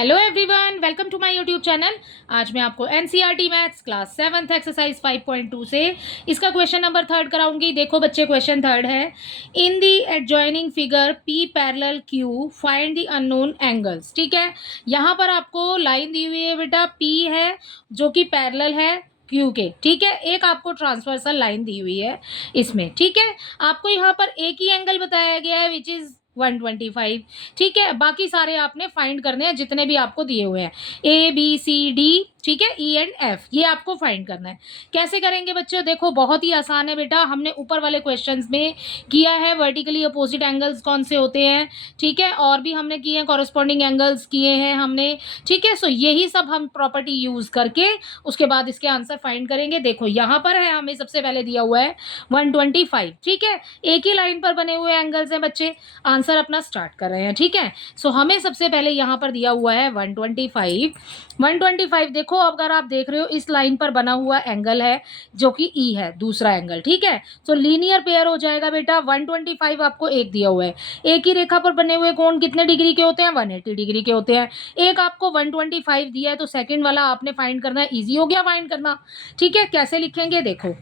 Hello everyone, welcome to my YouTube channel. आज मैं आपको NCERT maths class 7th exercise 5.2 से इसका क्वेश्चन नंबर 3 कराऊंगी। देखो बच्चे, क्वेश्चन 3 है, in the adjoining figure P parallel Q find the unknown angles. ठीक है, यहाँ पर आपको लाइन दी हुई है बेटा, पी है जो कि पैरेलल है क्यू के। ठीक है, एक आपको ट्रांसवर्सल लाइन दी हुई है इसमें। ठीक है, आपको यहाँ पर एक ही एंगल बताया गया है विच इज 125। ठीक है, बाकी सारे आपने फाइंड करने हैं जितने भी आपको दिए हुए हैं, ए बी सी डी, ठीक है, ई एंड एफ, ये आपको फाइंड करना है। कैसे करेंगे बच्चों? देखो बहुत ही आसान है बेटा, हमने ऊपर वाले क्वेश्चंस में किया है वर्टिकली अपोजिट एंगल्स कौन से होते हैं। ठीक है, और भी हमने किए हैं, कॉरस्पॉन्डिंग एंगल्स किए हैं हमने। ठीक है, सो यही सब हम प्रॉपर्टी यूज करके उसके बाद इसके आंसर फाइंड करेंगे। देखो यहाँ पर है, हमें सबसे पहले दिया हुआ है 125। ठीक है, एक ही लाइन पर बने हुए एंगल्स हैं बच्चे, आंसर अपना स्टार्ट कर रहे हैं। ठीक है, सो हमें सबसे पहले यहाँ पर दिया हुआ है 125। 125 देखो, अगर आप देख रहे हो इस लाइन पर बना हुआ एंगल है जो कि ई है, दूसरा एंगल। ठीक है, सो लीनियर पेयर हो जाएगा बेटा। 125 आपको एक दिया हुआ है, एक ही रेखा पर बने हुए कोण कितने डिग्री के होते हैं? 180 डिग्री के होते हैं। एक आपको 125 दिया है तो सेकंड वाला आपने फाइंड करना है, इजी हो गया फाइंड करना। ठीक है, कैसे लिखेंगे? देखो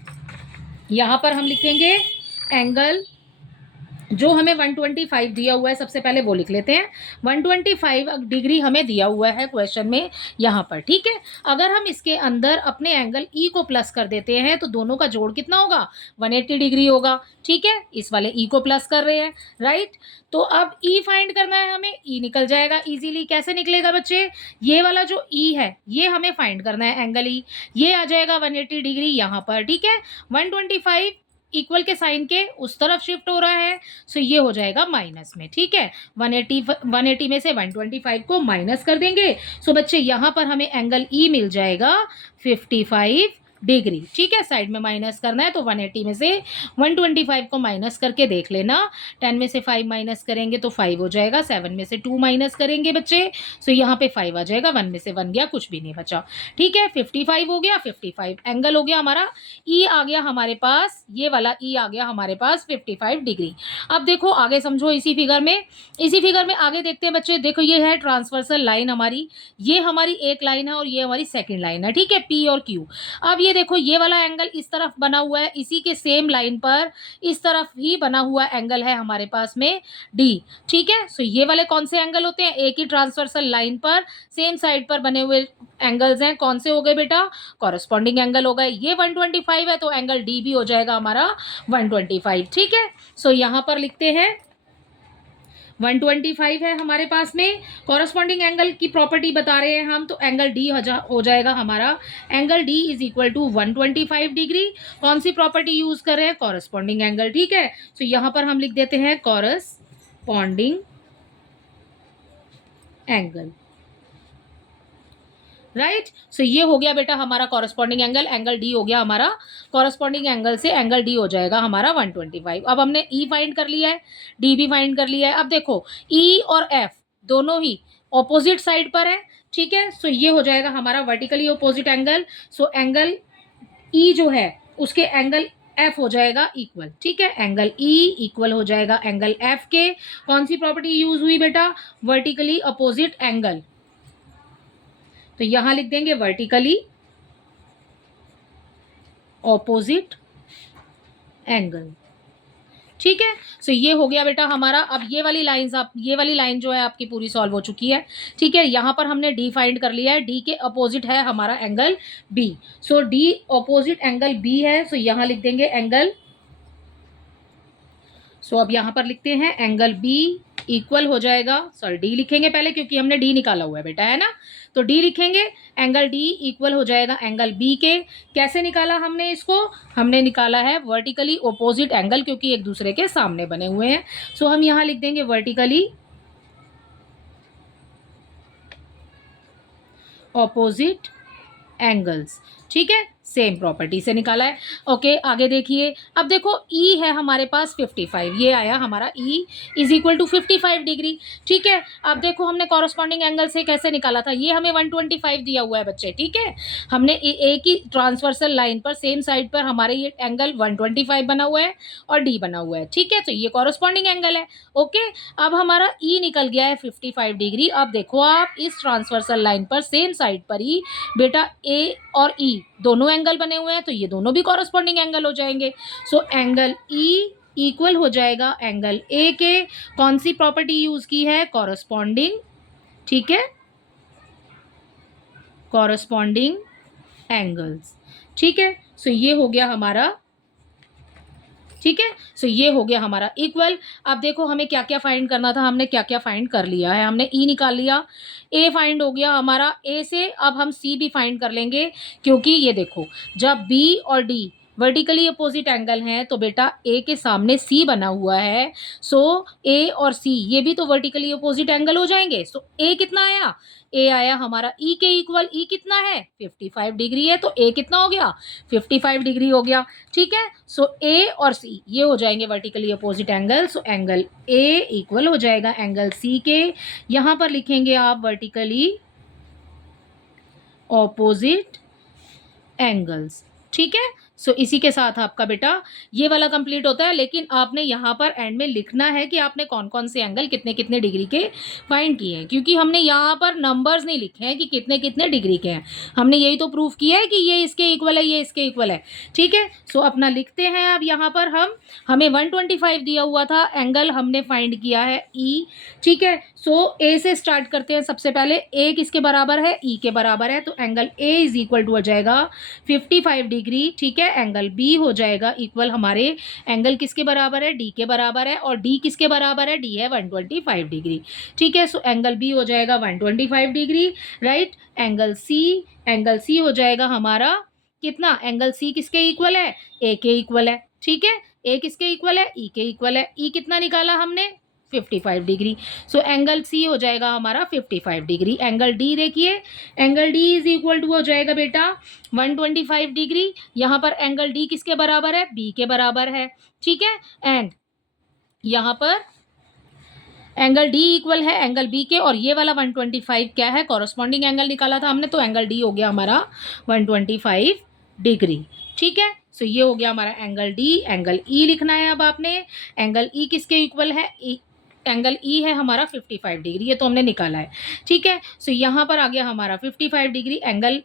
यहाँ पर हम लिखेंगे एंगल जो हमें 125 दिया हुआ है, सबसे पहले वो लिख लेते हैं। 125 डिग्री हमें दिया हुआ है क्वेश्चन में यहाँ पर। ठीक है, अगर हम इसके अंदर अपने एंगल ई को प्लस कर देते हैं तो दोनों का जोड़ कितना होगा? 180 डिग्री होगा। ठीक है, इस वाले ई को प्लस कर रहे हैं, राइट। तो अब ई फाइंड करना है हमें, ई निकल जाएगा इजीली। कैसे निकलेगा बच्चे? ये वाला जो ई है ये हमें फाइंड करना है, एंगल ई, ये आ जाएगा 180 डिग्री यहाँ पर। ठीक है, 125 इक्वल के साइन के उस तरफ शिफ्ट हो रहा है, सो ये हो जाएगा माइनस में। ठीक है, 180 में से 125 को माइनस कर देंगे। सो बच्चे यहाँ पर हमें एंगल ई मिल जाएगा 55 डिग्री। ठीक है, साइड में माइनस करना है तो 180 में से 125 को माइनस करके देख लेना। 10 में से 5 माइनस करेंगे तो 5 हो जाएगा, 7 में से 2 माइनस करेंगे बच्चे, सो यहाँ पे 5 आ जाएगा, 1 में से 1 गया, कुछ भी नहीं बचा। ठीक है, 55 हो गया, 55 एंगल हो गया हमारा। ई आ गया हमारे पास, ये वाला ई आ गया हमारे पास 55 डिग्री। अब देखो आगे समझो, इसी फिगर में आगे देखते हैं बच्चे। देखो ये है ट्रांसवर्सल लाइन हमारी, ये हमारी एक लाइन है और ये हमारी सेकंड लाइन है। ठीक है, पी और क्यू। अब ये देखो ये वाला एंगल इस तरफ बना हुआ है, इसी के सेम लाइन पर इस तरफ ही बना हुआ एंगल है हमारे पास में डी। ठीक है, सो ये वाले कौन से एंगल होते हैं? एक ही ट्रांसवर्सल लाइन पर सेम साइड पर बने हुए एंगल्स हैं। कौन से हो गए बेटा? कॉरस्पॉन्डिंग एंगल हो गए। ये 125 है तो एंगल डी भी हो जाएगा हमारा 125। ठीक है, सो यहाँ पर लिखते हैं 125 है हमारे पास में। कॉरस्पॉन्डिंग एंगल की प्रॉपर्टी बता रहे हैं हम, तो एंगल डी हो जाएगा हमारा, angle D is equal to 125 degree. कौन सी प्रॉपर्टी यूज कर रहे हैं? Corresponding angle. ठीक है, सो यहाँ पर हम लिख देते हैं कॉरस्पॉन्डिंग एंगल, राइट। सो ये हो गया बेटा हमारा कॉरस्पॉन्डिंग एंगल, एंगल डी हो गया हमारा। कॉरस्पॉन्डिंग एंगल से एंगल डी हो जाएगा हमारा 125। अब हमने ई फाइंड कर लिया है, डी भी फाइंड कर लिया है। अब देखो ई और एफ दोनों ही ऑपोजिट साइड पर है। ठीक है, सो ये हो जाएगा हमारा vertically opposite angle. So angle E जो है उसके एंगल एफ हो जाएगा इक्वल। ठीक है, एंगल ई इक्वल हो जाएगा एंगल एफ के। कौन सी प्रॉपर्टी यूज हुई बेटा? Vertically opposite angle. तो यहां लिख देंगे वर्टिकली ऑपोजिट एंगल। ठीक है, सो ये हो गया बेटा हमारा। अब ये वाली लाइन जो है आपकी पूरी सॉल्व हो चुकी है। ठीक है, यहां पर हमने डी फाइंड कर लिया है, डी के अपोजिट है हमारा एंगल बी। सो डी अपोजिट एंगल बी है, सो यहां लिख देंगे एंगल। सो अब यहां पर लिखते हैं एंगल बी इक्वल हो जाएगा, सॉरी डी लिखेंगे पहले क्योंकि हमने डी निकाला हुआ है बेटा, है ना। तो डी लिखेंगे, एंगल डी इक्वल हो जाएगा एंगल बी के। कैसे निकाला हमने इसको? हमने निकाला है वर्टिकली ऑपोजिट एंगल, क्योंकि एक दूसरे के सामने बने हुए हैं। सो हम यहां लिख देंगे वर्टिकली ऑपोजिट एंगल्स। ठीक है, सेम प्रॉपर्टी से निकाला है। ओके, आगे देखिए। अब देखो ई है हमारे पास 55, ये आया हमारा E is equal to 55 degree. ठीक है, अब देखो हमने कॉरस्पॉन्डिंग एंगल से कैसे निकाला था, ये हमें 125 दिया हुआ है बच्चे। ठीक है, हमने एक ही ट्रांसवर्सल लाइन पर सेम साइड पर हमारे ये एंगल 125 बना हुआ है और डी बना हुआ है। ठीक है, तो ये कॉरस्पॉन्डिंग एंगल है। ओके, अब हमारा ई निकल गया है 55 डिग्री। अब देखो आप इस ट्रांसवर्सल लाइन पर सेम साइड पर ही बेटा ए और ई दोनों एंगल बने हुए हैं, तो ये दोनों भी कॉरस्पॉन्डिंग एंगल हो जाएंगे। सो एंगल ई इक्वल हो जाएगा एंगल ए के। कौन सी प्रॉपर्टी यूज की है, कॉरस्पॉन्डिंग। ठीक है, कॉरस्पॉन्डिंग एंगल्स। ठीक है, सो ये हो गया हमारा, ठीक है, सो ये हो गया हमारा इक्वल। अब देखो हमें क्या क्या फाइंड करना था, हमने क्या क्या फाइंड कर लिया है। हमने ई निकाल लिया, ए फाइंड हो गया हमारा, ए से अब हम सी भी फाइंड कर लेंगे, क्योंकि ये देखो जब बी और डी वर्टिकली अपोजिट एंगल हैं तो बेटा ए के सामने सी बना हुआ है। सो ए और सी ये भी तो वर्टिकली अपोजिट एंगल हो जाएंगे। सो ए कितना आया, ए आया हमारा ई के इक्वल। ई कितना है, 55 डिग्री है, तो ए कितना हो गया, 55 डिग्री हो गया। ठीक है, सो ए और सी ये हो जाएंगे vertically opposite angle. So angle A equal हो जाएगा एंगल सी के। यहां पर लिखेंगे आप वर्टिकली ऑपोजिट एंगल्स। ठीक है, सो इसी के साथ आपका बेटा ये वाला कंप्लीट होता है। लेकिन आपने यहाँ पर एंड में लिखना है कि आपने कौन कौन से एंगल कितने कितने डिग्री के फाइंड किए हैं, क्योंकि हमने यहाँ पर नंबर्स नहीं लिखे हैं कि कितने कितने डिग्री के हैं। हमने यही तो प्रूफ किया है कि ये इसके इक्वल है, ये इसके इक्वल है। ठीक है, सो अपना लिखते हैं अब यहाँ पर हमें 125 दिया हुआ था, एंगल हमने फाइंड किया है ई। ठीक है, सो ए से स्टार्ट करते हैं। सबसे पहले ए किसके बराबर है, ई के बराबर है, तो angle A is equal to हो जाएगा 55 डिग्री। ठीक है, एंगल बी हो जाएगा इक्वल हमारे एंगल किसके बराबर है, डी के बराबर है, और डी किसके बराबर है, डी है 125 डिग्री। ठीक है, सो एंगल बी हो जाएगा 125 डिग्री। राइट, एंगल सी हो जाएगा हमारा कितना, एंगल सी किसके इक्वल है, ए के इक्वल है। ठीक है, ए किसके इक्वल है, ई के इक्वल है। ई कितना निकाला हमने, 55 डिग्री। सो एंगल सी हो जाएगा हमारा 55 डिग्री। एंगल डी देखिए, angle D is equal to हो जाएगा बेटा 125 डिग्री। यहाँ पर एंगल डी किसके बराबर है, बी के बराबर है। ठीक है, एंड यहाँ पर एंगल डी इक्वल है एंगल बी के, और ये वाला 125 क्या है, कॉरस्पॉन्डिंग एंगल निकाला था हमने, तो एंगल डी हो गया हमारा 125 डिग्री। ठीक है, सो ये हो गया हमारा एंगल डी। एंगल ई लिखना है अब आपने, एंगल ई किसके इक्वल है, एंगल ई है हमारा 55 डिग्री, ये तो हमने निकाला है। ठीक है, सो यहाँ पर आ गया हमारा 55 डिग्री। एंगल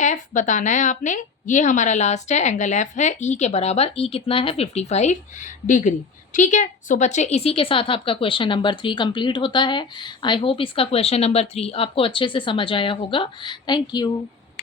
एफ बताना है आपने, ये हमारा लास्ट है, एंगल एफ है ई के बराबर। ई कितना है, 55 डिग्री। ठीक है, सो बच्चे इसी के साथ आपका क्वेश्चन नंबर 3 कंप्लीट होता है। आई होप इसका क्वेश्चन नंबर 3 आपको अच्छे से समझ आया होगा। Thank you.